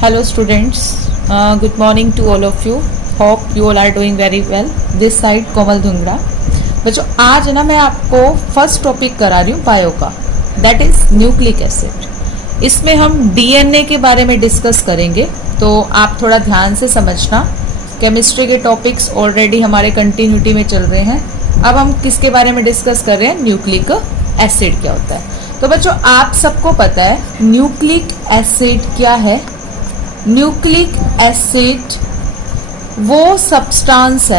Hello students, good morning to all of you. Hope you all are doing very well. This side कोमल धुंगरा. बच्चों आज ना मैं आपको first topic करा रही हूँ बायो का, दैट इज न्यूक्लिक एसिड. इसमें हम डीएनए के बारे में डिस्कस करेंगे, तो आप थोड़ा ध्यान से समझना. केमिस्ट्री के टॉपिक्स ऑलरेडी हमारे कंटिन्यूटी में चल रहे हैं. अब हम किसके बारे में डिस्कस कर रहे हैं? न्यूक्लिक एसिड क्या होता है. तो बच्चों आप सबको पता है न्यूक्लिक एसिड क्या है. न्यूक्लिक एसिड वो सब्सटेंस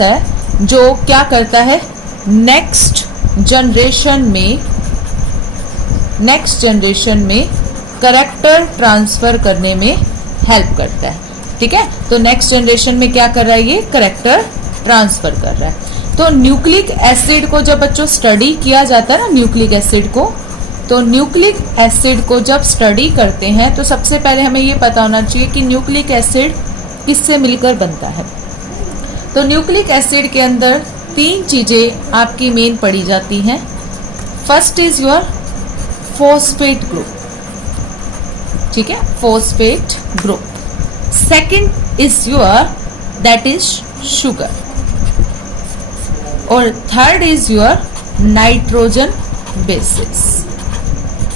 है जो क्या करता है, नेक्स्ट जनरेशन में कैरेक्टर ट्रांसफर करने में हेल्प करता है. ठीक है, तो नेक्स्ट जनरेशन में क्या कर रहा है, ये कैरेक्टर ट्रांसफर कर रहा है. तो न्यूक्लिक एसिड को जब बच्चों स्टडी किया जाता है ना, न्यूक्लिक एसिड को जब स्टडी करते हैं तो सबसे पहले हमें ये पता होना चाहिए कि न्यूक्लिक एसिड किससे मिलकर बनता है. तो न्यूक्लिक एसिड के अंदर तीन चीजें आपकी मेन पड़ी जाती हैं. First is your phosphate group. ठीक है, phosphate group. Second is your that is sugar, और third is your nitrogen bases.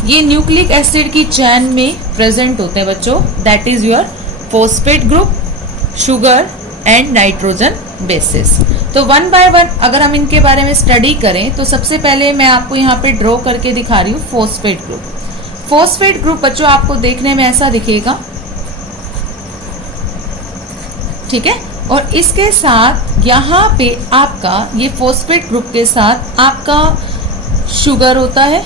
ये न्यूक्लिक एसिड की चैन में प्रेजेंट होते हैं बच्चों, that is your phosphate group, sugar and nitrogen bases. तो वन बाय वन अगर हम इनके बारे में स्टडी करें तो सबसे पहले मैं आपको यहाँ पे ड्रॉ करके दिखा रही हूँ फॉस्फेट ग्रुप. फॉस्फेट ग्रुप बच्चों आपको देखने में ऐसा दिखेगा. ठीक है, और इसके साथ यहाँ पे आपका ये फॉस्फेट ग्रुप के साथ आपका शुगर होता है.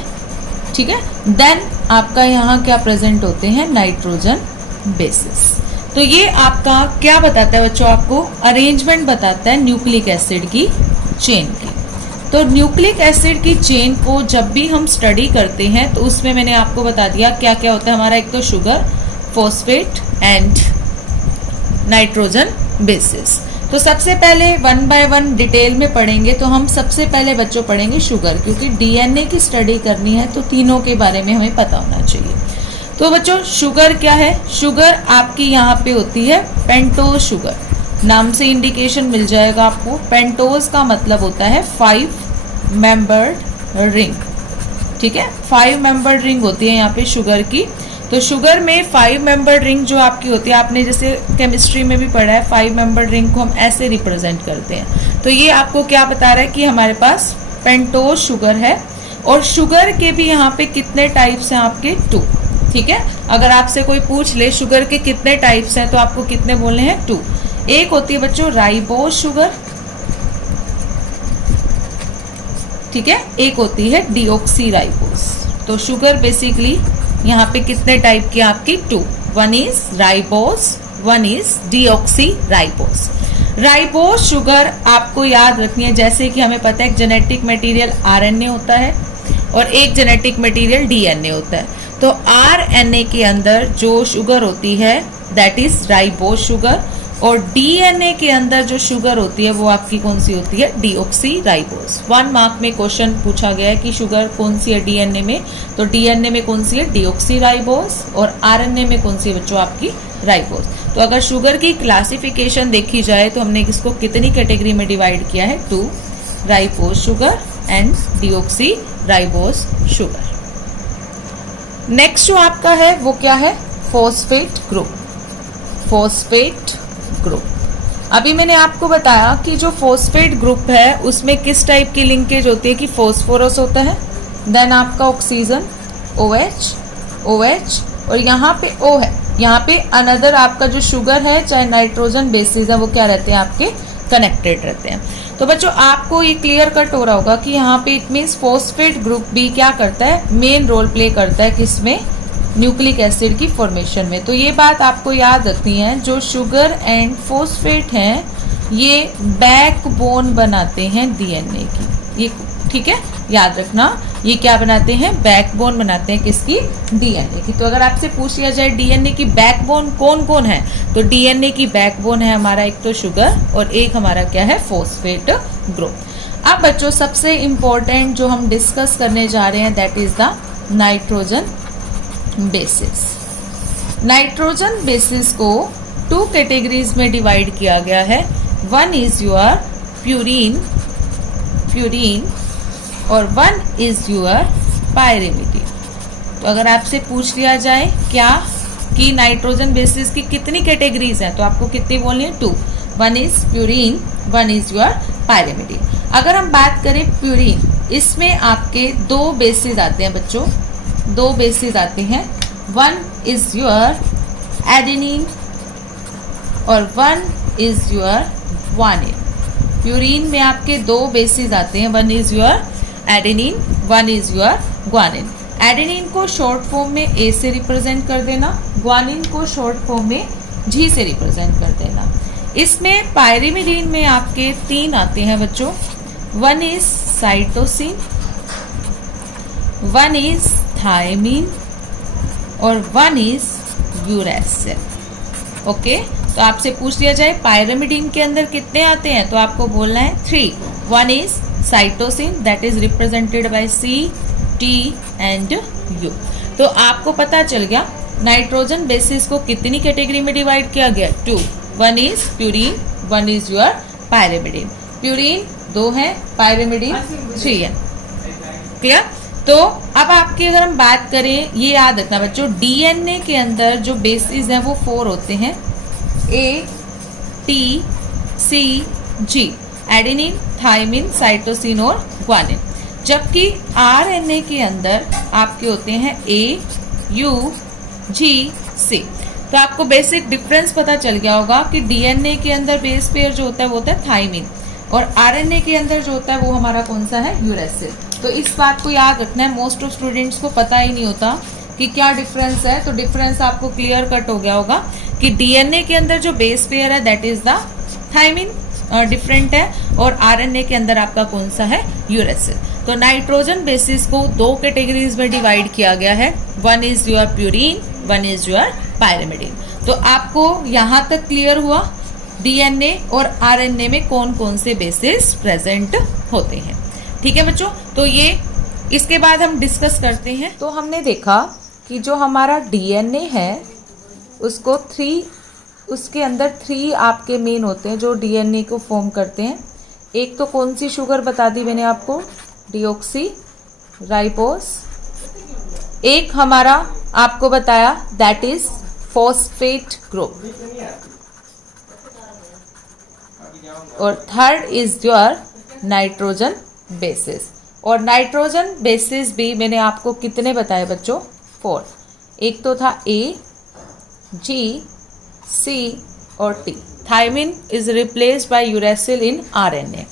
ठीक है, देन आपका यहाँ क्या प्रेजेंट होते हैं, नाइट्रोजन बेसिस. तो ये आपका क्या बताता है बच्चों, आपको अरेंजमेंट बताता है न्यूक्लिक एसिड की चेन की. तो न्यूक्लिक एसिड की चेन को जब भी हम स्टडी करते हैं तो उसमें मैंने आपको बता दिया क्या क्या होता है हमारा. एक तो sugar, phosphate and nitrogen bases. तो सबसे पहले वन बाय वन डिटेल में पढ़ेंगे. तो हम सबसे पहले बच्चों पढ़ेंगे शुगर, क्योंकि डीएनए की स्टडी करनी है तो तीनों के बारे में हमें पता होना चाहिए. तो बच्चों शुगर क्या है, शुगर आपकी यहाँ पे होती है पेंटोज शुगर. नाम से इंडिकेशन मिल जाएगा आपको. पेंटोज का मतलब होता है 5 मेंबर्ड रिंग. ठीक है, 5 मेंबर्ड रिंग होती है यहाँ पे शुगर की. तो शुगर में 5 मेंबर्ड रिंग जो आपकी होती है, आपने जैसे केमिस्ट्री में भी पढ़ा है, 5 मेंबर्ड रिंग को हम ऐसे रिप्रेजेंट करते हैं. तो ये आपको क्या बता रहा है कि हमारे पास पेंटोज शुगर है. और शुगर के भी यहाँ पे कितने टाइप्स हैं आपके, 2. ठीक है, अगर आपसे कोई पूछ ले शुगर के कितने टाइप्स हैं तो आपको कितने बोलने हैं, 2. एक होती है बच्चों राइबोज शुगर. ठीक है, एक होती है डीऑक्सी राइबोज. तो शुगर बेसिकली यहाँ पे कितने टाइप की आपकी, 2. One is ribose, one is deoxy ribose. Ribose sugar आपको याद रखनी है, जैसे कि हमें पता है एक जेनेटिक मटेरियल आरएनए होता है और एक जेनेटिक मटेरियल डीएनए होता है. तो आरएनए के अंदर जो शुगर होती है दैट इज राइबोज शुगर, और डीएनए के अंदर जो शुगर होती है वो आपकी कौन सी होती है, डीऑक्सी राइबोज. 1 मार्क में क्वेश्चन पूछा गया है कि शुगर कौन सी है डीएनए में, तो डीएनए में कौन सी है, डीऑक्सी राइबोज, और आरएनए में कौन सी है बच्चों आपकी, राइबोज. तो अगर शुगर की क्लासिफिकेशन देखी जाए तो हमने इसको कितनी कैटेगरी में डिवाइड किया है, 2, ribose sugar and deoxy ribose sugar. Next जो आपका है वो क्या है, फॉस्फेट ग्रुप. फॉस्फेट ग्रुप, अभी मैंने आपको बताया कि जो फॉस्फेट ग्रुप है उसमें किस टाइप की लिंकेज होती है कि फॉस्फोरस होता है, देन आपका ऑक्सीजन OH, और यहाँ पे O है. यहाँ पे अनदर आपका जो शुगर है चाहे नाइट्रोजन बेसिस है वो क्या रहते हैं आपके, कनेक्टेड रहते हैं. तो बच्चों आपको ये क्लियर कट हो रहा होगा कि यहाँ पे इट मीन्स फॉस्फेट ग्रुप भी क्या करता है, मेन रोल प्ले करता है किसमें, न्यूक्लिक एसिड की फॉर्मेशन में. तो ये बात आपको याद रखनी है, जो शुगर एंड फॉस्फेट हैं ये बैकबोन बनाते हैं डीएनए की. ये ठीक है, याद रखना, ये क्या बनाते हैं, बैकबोन बनाते हैं किसकी, डीएनए की. तो अगर आपसे पूछ लिया जाए डीएनए की बैकबोन कौन कौन है, तो डीएनए की बैकबोन है हमारा एक तो शुगर और एक हमारा क्या है, फॉस्फेट ग्रुप. अब बच्चों सबसे इंपॉर्टेंट जो हम डिस्कस करने जा रहे हैं that is the nitrogen bases. Nitrogen bases को 2 कैटेगरीज में डिवाइड किया गया है। वन इज योर प्यूरीन और वन इज योर पायरिमिडीन। तो अगर आपसे पूछ लिया जाए क्या कि नाइट्रोजन बेसिस की कितनी कैटेगरीज हैं, तो आपको कितनी बोलनी है? 2। One is purine, one is your pyrimidine. अगर हम बात करें प्यूरीन, इसमें आपके 2 बेसिस आते हैं बच्चों, 2 बेसिस आते हैं। वन इज योर एडेनिन और one is your guanine. Purine में आपके 2 बेसिस आते हैं, one is your adenine, one is your guanine. Adenine को शॉर्ट फॉर्म में ए से रिप्रेजेंट कर देना, ग्वानिन को शॉर्ट फॉर्म में जी से रिप्रेजेंट कर देना। इसमें पायरिमिडीन में आपके 3 आते हैं बच्चों। One is cytosine, one is thymine और वन इज यूरेसिल। ओके, तो आपसे पूछ लिया जाए पायरिमिडीन के अंदर कितने आते हैं, तो आपको बोलना है 3। One is cytosine, that is represented by C, T and U. तो आपको पता चल गया नाइट्रोजन बेसिस को कितनी कैटेगरी में डिवाइड किया गया? 2। One is purine, one is your pyrimidine. Purine 2 है, पायरिमिडीन 3 है। क्लियर? तो अब आपकी अगर हम बात करें, ये याद रखना बच्चों, डीएनए के अंदर जो बेसिस हैं वो 4 होते हैं, ए, टी, सी, जी। एडेनिन, थायमिन, साइटोसिन और ग्वानिन। जबकि आरएनए के अंदर आपके होते हैं ए, यू, जी, सी। तो आपको बेसिक डिफरेंस पता चल गया होगा कि डीएनए के अंदर बेस पेयर जो होता है वो होता है थायमिन और आरएनए के अंदर जो होता है वो हमारा कौन सा है? यूरेसिल। तो इस बात को याद रखना है, मोस्ट ऑफ स्टूडेंट्स को पता ही नहीं होता कि क्या डिफरेंस है। तो डिफरेंस आपको क्लियर कट हो गया होगा कि डीएनए के अंदर जो बेस पेयर है that is the thymine different है और आरएनए के अंदर आपका कौन सा है? यूरेसिल। तो नाइट्रोजन बेसिस को 2 कैटेगरीज में डिवाइड किया गया है। One is your purine, one is your pyrimidine. तो आपको यहां तक क्लियर हुआ डीएनए और आरएनए में कौन कौन से बेसिस प्रेजेंट होते हैं। ठीक है बच्चों, तो ये इसके बाद हम डिस्कस करते हैं। तो हमने देखा कि जो हमारा डीएनए है उसको 3, उसके अंदर 3 आपके मेन होते हैं जो डीएनए को फॉर्म करते हैं। एक तो कौन सी शुगर बता दी मैंने आपको? Deoxy ribose. एक हमारा आपको बताया दैट इज फॉस्फेट ग्रुप और third is your nitrogen basis. और नाइट्रोजन बेसिस भी मैंने आपको कितने बताए बच्चों? 4। एक तो था ए, जी, सी और T. Thymine is replaced by uracil in RNA.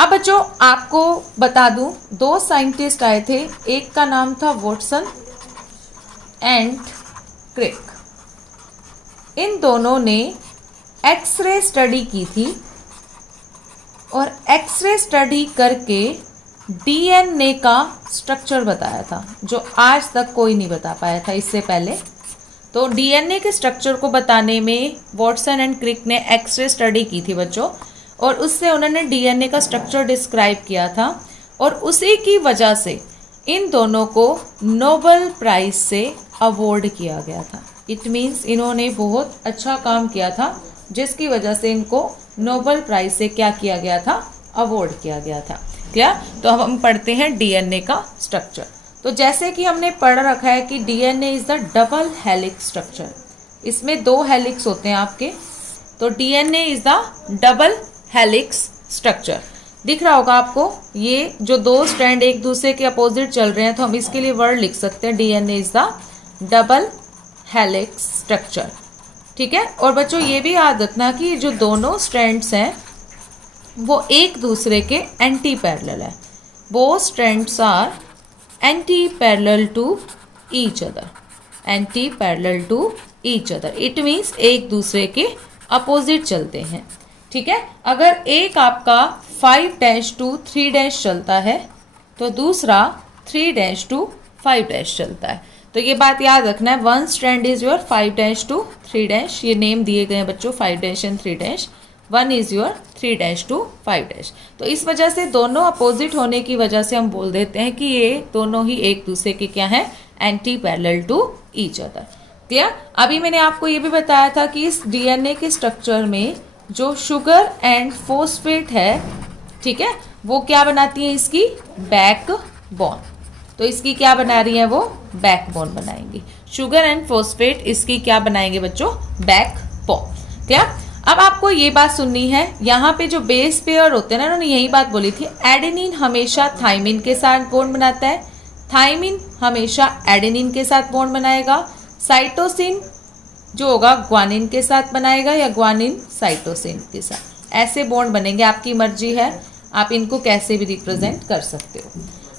अब बच्चों आपको बता दूं, 2 साइंटिस्ट आए थे, एक का नाम था वॉटसन एंड क्रिक। इन दोनों ने एक्सरे स्टडी की थी और एक्सरे स्टडी करके डीएनए का स्ट्रक्चर बताया था जो आज तक कोई नहीं बता पाया था इससे पहले। तो डीएनए के स्ट्रक्चर को बताने में वॉटसन एंड क्रिक ने एक्सरे स्टडी की थी बच्चों और उससे उन्होंने डीएनए का स्ट्रक्चर डिस्क्राइब किया था और उसी की वजह से इन दोनों को नोबेल प्राइज से अवॉर्ड किया गया था। इट मीन्स इन्होंने बहुत अच्छा काम किया था जिसकी वजह से इनको नोबेल प्राइज से क्या किया गया था? अवॉर्ड किया गया था। क्लियर? तो अब हम पढ़ते हैं डीएनए का स्ट्रक्चर। तो जैसे कि हमने पढ़ रखा है कि DNA is the double helix structure. इसमें 2 हेलिक्स होते हैं आपके, तो DNA is the double helix structure. दिख रहा होगा आपको, ये जो 2 स्ट्रैंड एक दूसरे के अपोजिट चल रहे हैं तो हम इसके लिए वर्ड लिख सकते हैं DNA is the double helix structure. ठीक है? और बच्चों ये भी याद रखना कि जो दोनों स्ट्रैंड्स हैं वो एक दूसरे के एंटी पैरेलल है। Both strands are antiparallel to each other, antiparallel to each other. It means एक दूसरे के अपोजिट चलते हैं। ठीक है? अगर एक आपका 5' to 3' चलता है तो दूसरा 3' to 5' चलता है। तो ये बात याद रखना है, 1 स्ट्रैंड इज योर 5' to 3', ये नेम दिए गए हैं बच्चों 5' and 3', 1 इज योर 3' to 5'। तो इस वजह से दोनों अपोजिट होने की वजह से हम बोल देते हैं कि ये दोनों ही एक दूसरे के क्या हैं? Antiparallel to each other. Clear? अभी मैंने आपको ये भी बताया था कि इस डीएनए के स्ट्रक्चर में जो शुगर एंड फॉस्फेट है, ठीक है, वो क्या बनाती है, इसकी बैकबोन। तो इसकी क्या बना रही है, वो बैकबोन बनाएंगी। शुगर एंड फॉस्फेट इसकी क्या बनाएंगे बच्चों, बैकबोन। क्लियर? अब आपको ये बात सुननी है, यहाँ पे जो बेस पेयर होते हैं ना, उन्होंने यही बात बोली थी, एडेनिन हमेशा थाइमिन के साथ बॉन्ड बनाता है, थाइमिन हमेशा एडेनिन के साथ बॉन्ड बनाएगा, साइटोसिन जो होगा ग्वानिन के साथ बनाएगा या ग्वानिन साइटोसिन के साथ। ऐसे बॉन्ड बनेंगे, आपकी मर्जी है, आप इनको कैसे भी रिप्रेजेंट कर सकते हो।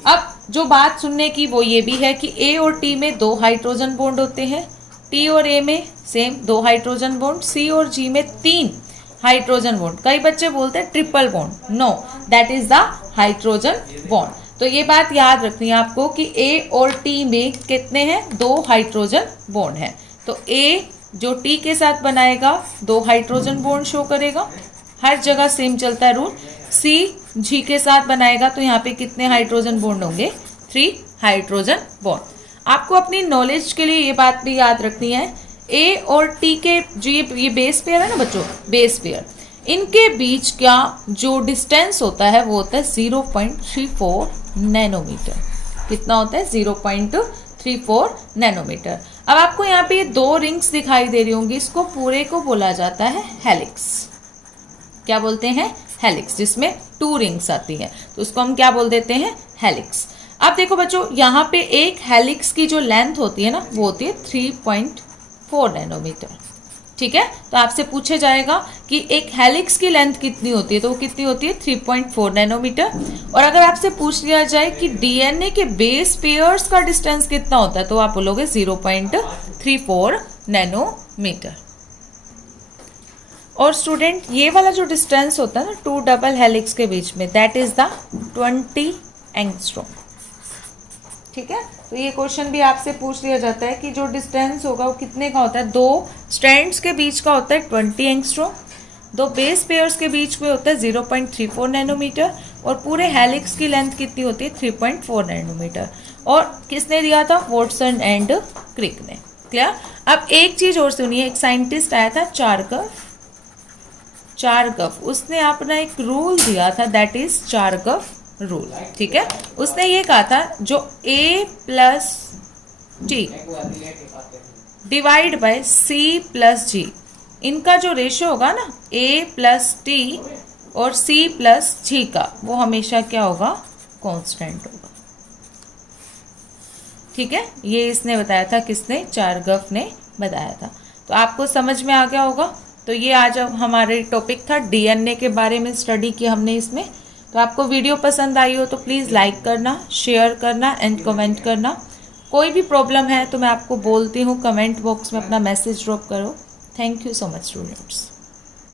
अब जो बात सुनने की वो ये भी है कि ए और टी में 2 हाइड्रोजन बॉन्ड होते हैं, टी और ए में सेम 2 हाइड्रोजन बॉन्ड, सी और जी में 3 हाइड्रोजन बॉन्ड। कई बच्चे बोलते हैं triple bond, no, that is the hydrogen bond. तो ये बात याद रखनी है आपको कि ए और टी में कितने हैं, 2 हाइड्रोजन बॉन्ड है। तो ए जो टी के साथ बनाएगा 2 हाइड्रोजन बॉन्ड शो करेगा, हर जगह सेम चलता है रूल। सी जी के साथ बनाएगा तो यहाँ पे कितने हाइड्रोजन बॉन्ड होंगे, 3 हाइड्रोजन बॉन्ड। आपको अपनी नॉलेज के लिए ये बात भी याद रखनी है, ए और टी के जो ये बेस पेयर है ना बच्चों, बेस पेयर, इनके बीच का जो डिस्टेंस होता है वो होता है 0.34 नैनोमीटर। कितना होता है, 0.34 नैनोमीटर। अब आपको यहाँ पे ये 2 रिंग्स दिखाई दे रही होंगी, इसको पूरे को बोला जाता है हेलिक्स। क्या बोलते हैं, हेलिक्स, जिसमें 2 रिंग्स आती हैं, तो उसको हम क्या बोल देते हैं, हेलिक्स। अब देखो बच्चों, यहाँ पे एक हेलिक्स की जो लेंथ होती है ना, वो होती है 3.4 नैनोमीटर। ठीक है, तो आपसे पूछा जाएगा कि एक हेलिक्स की लेंथ कितनी होती है, तो वो कितनी होती है, 3.4 नैनोमीटर। और अगर आपसे पूछ लिया जाए कि डीएनए के बेस पेयर्स का डिस्टेंस कितना होता है, तो आप बोलोगे 0.34 नैनोमीटर। और स्टूडेंट, ये वाला जो डिस्टेंस होता है ना 2 डबल हेलिक्स के बीच में, दैट इज द 20 एंगस्ट्रॉम। ठीक है, तो ये क्वेश्चन भी आपसे पूछ लिया जाता है कि जो डिस्टेंस होगा वो कितने का होता है, 2 स्ट्रैंड्स के बीच का होता है 20 एंगस्ट्रॉम, 2 बेस पेयर्स के बीच में होता है 0.34 नैनोमीटर, और पूरे हेलिक्स की लेंथ कितनी होती है, 3.4 नैनोमीटर। और किसने दिया था, वॉटसन एंड क्रिक ने। क्लियर? अब एक चीज और सुनिए, एक साइंटिस्ट आया था चारगफ, उसने अपना एक रूल दिया था, दैट इज चारगफ रूल। ठीक है, उसने ये कहा था जो a plus T divide by c plus G, इनका जो रेशो होगा ना a प्लस टी और c प्लस जी का, वो हमेशा क्या होगा, कांस्टेंट होगा। ठीक है, ये इसने बताया था, किसने, चारगफ ने बताया था। तो आपको समझ में आ गया होगा। तो ये आज हमारे टॉपिक था, डीएनए के बारे में स्टडी की हमने इसमें। तो आपको वीडियो पसंद आई हो तो प्लीज़ लाइक करना, शेयर करना एंड कमेंट करना। कोई भी प्रॉब्लम है तो मैं आपको बोलती हूँ, कमेंट बॉक्स में अपना मैसेज ड्रॉप करो। Thank you so much students.